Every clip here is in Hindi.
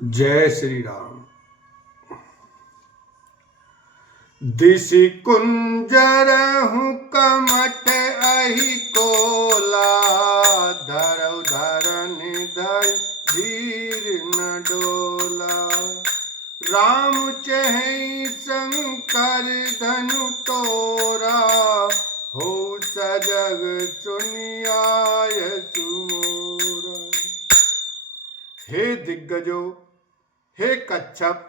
जय श्री राम। दिशि कुंजरहु कमठ अहि कोला, धरउ धरनि धरि धीर न डोला। राम चहई शंकर धनु तोरा, हो सजग सुनियाय सुमोरा। हे दिग्गजो, हे कच्छप,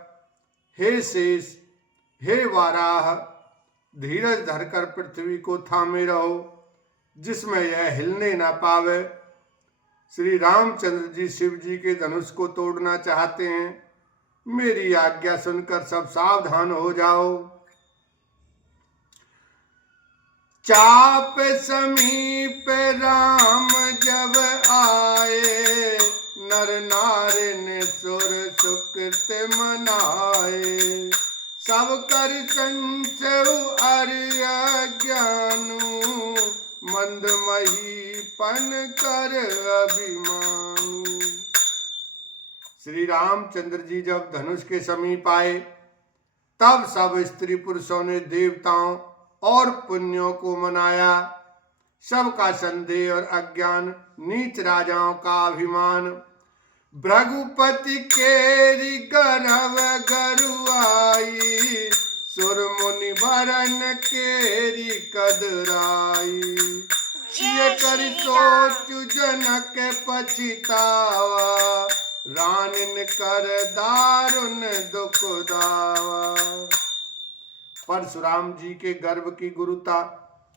हे शेष, हे वाराह, धीरज धरकर पृथ्वी को थामे रहो, जिसमें यह हिलने ना पावे। श्री रामचंद्र जी शिव जी के धनुष को तोड़ना चाहते हैं। मेरी आज्ञा सुनकर सब सावधान हो जाओ। चाप समीप राम जब आए, नर नारी ने सुर सुकृत मनाए। सब कर संशय अर्य ज्ञानु, मंद महीपन कर अभिमानु। श्री रामचंद्र जी जब धनुष के समीप आए, तब सब स्त्री पुरुषों ने देवताओं और पुण्यों को मनाया। सबका संदेह और अज्ञान, नीच राजाओं का अभिमान। भृगुपति केरी गर्भ गरुआई, सुर मुनि भरन केरी कदराई। ये कर सोचु जनक पछितावा, रानिन कर दारुण दुख दावा। परशुराम जी के गर्भ की गुरुता,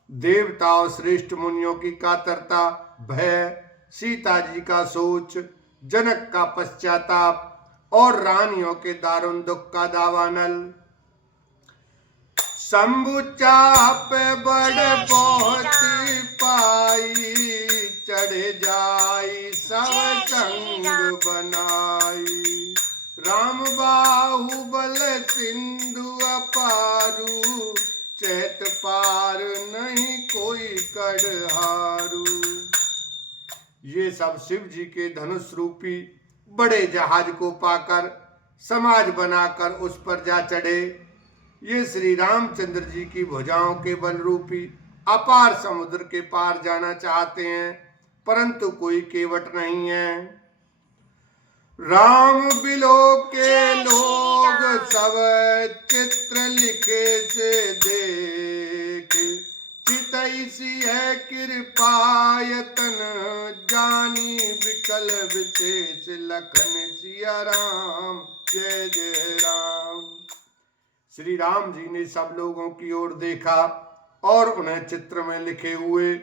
देवताओं श्रेष्ठ मुनियों की कातरता, भय, सीता जी का सोच, जनक का पश्चाताप और रानियों के दारुण दुख का दावानल। शंभु चाप बड़ बहुत पाई, चढ़े जाई सब संग बनाई। राम बाहुबल सिंधु अपारू, चैत पार नहीं कोई कड़हारू। ये सब शिव जी के धनुष रूपी बड़े जहाज को पाकर, समाज बनाकर उस पर जा चढ़े। ये श्री रामचंद्र जी की भुजाओं के बल रूपी अपार समुद्र के पार जाना चाहते हैं, परंतु कोई केवट नहीं है। राम बिलो के लोग सब चित्र लिखे से देख, चितैसी है कृपायतन, जानी विकल विशेष लखन सिया राम, जय जय राम। श्री राम जी ने सब लोगों की ओर देखा और उन्हें चित्र में लिखे हुए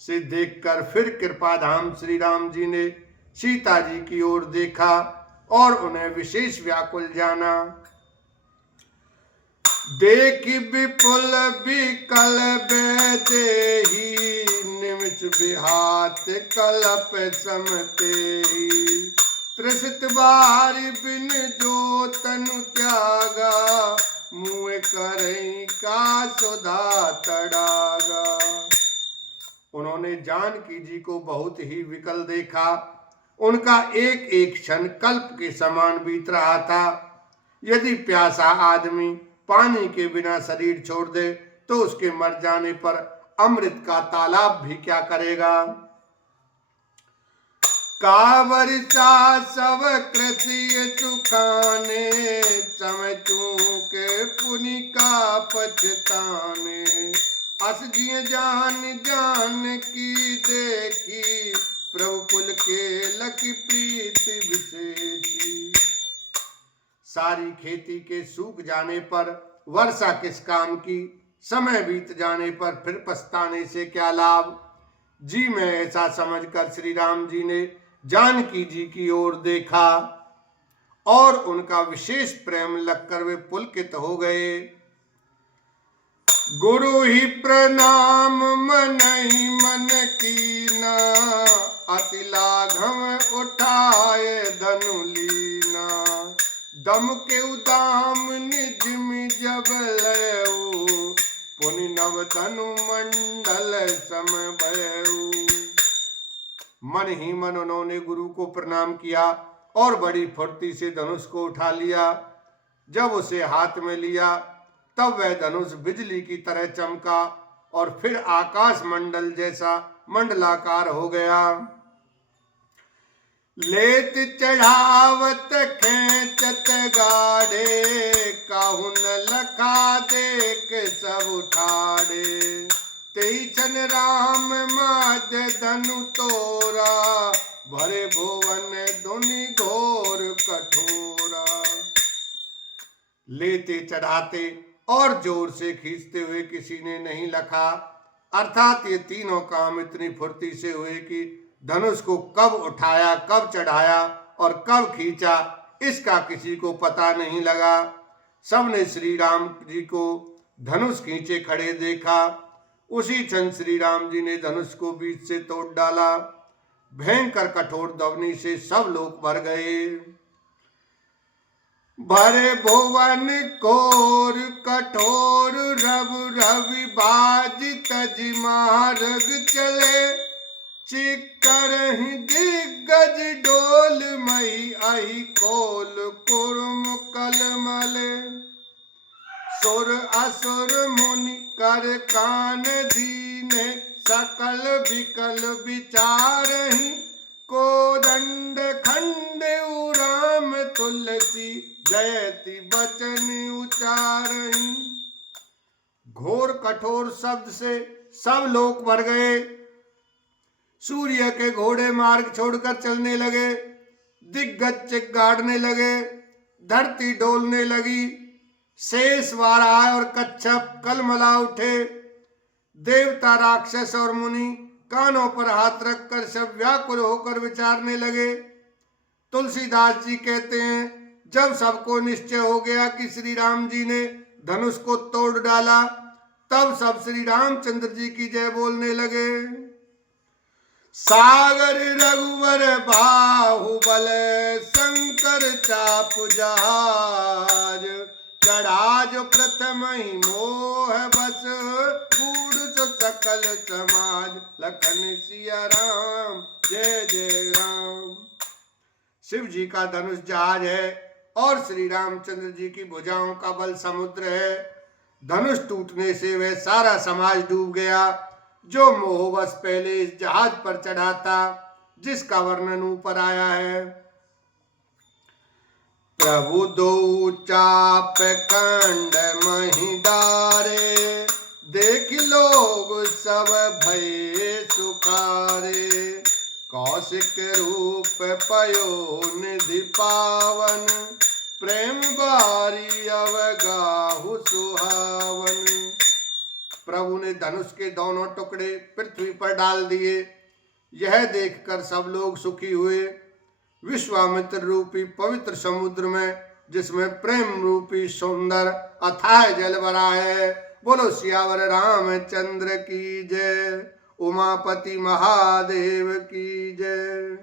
से देखकर फिर कृपाधाम श्री राम जी ने सीता जी की ओर देखा और उन्हें विशेष व्याकुल जाना। देखी विपुल विकल बेदेही, निमिष बिहात कलप समतेही। त्रिसित बारी बिन जो तनु त्यागा, मुँह करई का सुधा तड़ागा। उन्होंने जानकी जी को बहुत ही विकल देखा। उनका एक एक क्षण कल्प के समान बीत रहा था। यदि प्यासा आदमी पानी के बिना शरीर छोड़ दे, तो उसके मर जाने पर अमृत का तालाब भी क्या करेगा। कावरिता सब कृषि सुखाने, समय चूके पुनि का पछताने। अस जिय जान जान की देखी, प्रभु कुल के लकी प्रीति विशेषी। सारी खेती के सूख जाने पर वर्षा किस काम की, समय बीत जाने पर फिर पछताने से क्या लाभ। जी में ऐसा समझकर श्री राम जी ने जानकी जी की ओर देखा और उनका विशेष प्रेम लगकर वे पुलकित हो गए। गुरु ही प्रणाम मनहि मन कीना, अति लाघव उठाए धनु लीना। दम के उदाम निजम जब लयऊ, पुनि नव धनु मंडल सम भयऊ। मन ही मन उन्होंने गुरु को प्रणाम किया और बड़ी फुर्ती से धनुष को उठा लिया। जब उसे हाथ में लिया तब वह धनुष बिजली की तरह चमका और फिर आकाश मंडल जैसा मंडलाकार हो गया। लेत चढ़ावत खेचत गाड़े, काहुन लखा देख सब उठाड़े। तेईछन राम माध धनु तोरा, भरे भुवन धुनि घोर कठोरा। लेते चढ़ाते और जोर से खींचते हुए किसी ने नहीं लखा, अर्थात ये तीनों काम इतनी फुर्ती से हुए कि धनुष को कब उठाया, कब चढ़ाया और कब खींचा, इसका किसी को पता नहीं लगा। सबने श्री राम जी को धनुष खींचे खड़े देखा। उसी क्षण श्री राम जी ने धनुष को बीच से तोड़ डाला। भयंकर कठोर ध्वनि से सब लोग भर गए। भरे भुवन कोर कठोर, रव रवि बाज तज मार्ग चले। चिक्कर ही दिग्गज डोल मई, आई कोल कुर्म कलमले। सुर असुर मुनि कर कान दीने, सकल विकल विचारहि। कोदंड खंड उराम तुलसी, जयति बचन उचारहि। घोर कठोर शब्द से सब लोग भर गए। सूर्य के घोड़े मार्ग छोड़कर चलने लगे। दिग्गज चिक्काड़ने लगे। धरती डोलने लगी। शेष वाराह और कच्छप कलमला उठे। देवता राक्षस और मुनि कानों पर हाथ रखकर सब व्याकुल होकर विचारने लगे। तुलसीदास जी कहते हैं, जब सबको निश्चय हो गया कि श्री राम जी ने धनुष को तोड़ डाला, तब सब श्री रामचंद्र जी की जय बोलने लगे। सागर रघुवर बाहुबल, शंकर चाप जहाज। चढ़ा जो प्रथम ही मोह बस, बूढ़ जो सकल समाज। लखन सिया राम, जय जय राम। शिव जी का धनुष जहाज है और श्री रामचंद्र जी की भुजाओं का बल समुद्र है। धनुष टूटने से वह सारा समाज डूब गया जो मोहवश पहले इस जहाज पर चढ़ा था, जिसका वर्णन ऊपर आया है। प्रभु दो चाप खंड मही डारे, देख लोग सब भय सुखारे। कौशिक रूप पयो निधि पावन, प्रेम बारी अवगाहु सुहावन। प्रभु ने धनुष के दोनों टुकड़े पृथ्वी पर डाल दिए। यह देखकर सब लोग सुखी हुए। विश्वामित्र रूपी पवित्र समुद्र में, जिसमें प्रेम रूपी सुंदर अथाह जल भरा है। बोलो सियावर रामचंद्र की जय। उमापति महादेव की जय।